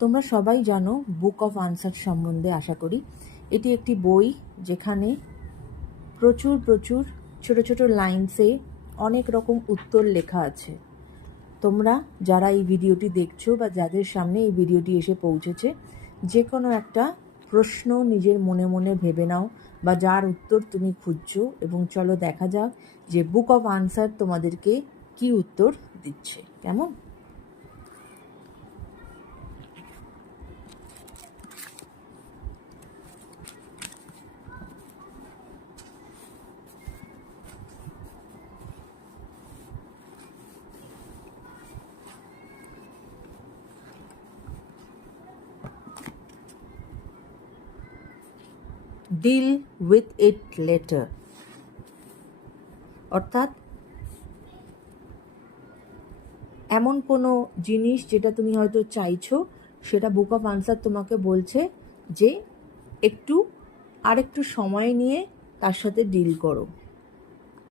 তোমরা সবাই জানো বুক অফ আনসার সম্বন্ধে, আশা করি। এটি একটি বই যেখানে প্রচুর প্রচুর ছোট ছোট লাইন্সে অনেক রকম উত্তর লেখা আছে। তোমরা যারা এই ভিডিওটি দেখছো বা যাদের সামনে এই ভিডিওটি এসে পৌঁছেছে, যে কোনো একটা প্রশ্ন নিজের মনে মনে ভেবে নাও বা যার উত্তর তুমি খুঁজছো, এবং চলো দেখা যাক যে বুক অফ আনসার তোমাদেরকে কি উত্তর দিচ্ছে। কেমন? ডিল উইথ ইট লেটার, অর্থাৎ এমন কোনো জিনিস যেটা তুমি হয়তো চাইছো, সেটা বুক অফ আনসার তোমাকে বলছে যে আরেকটু সময় নিয়ে তার সাথে ডিল করো।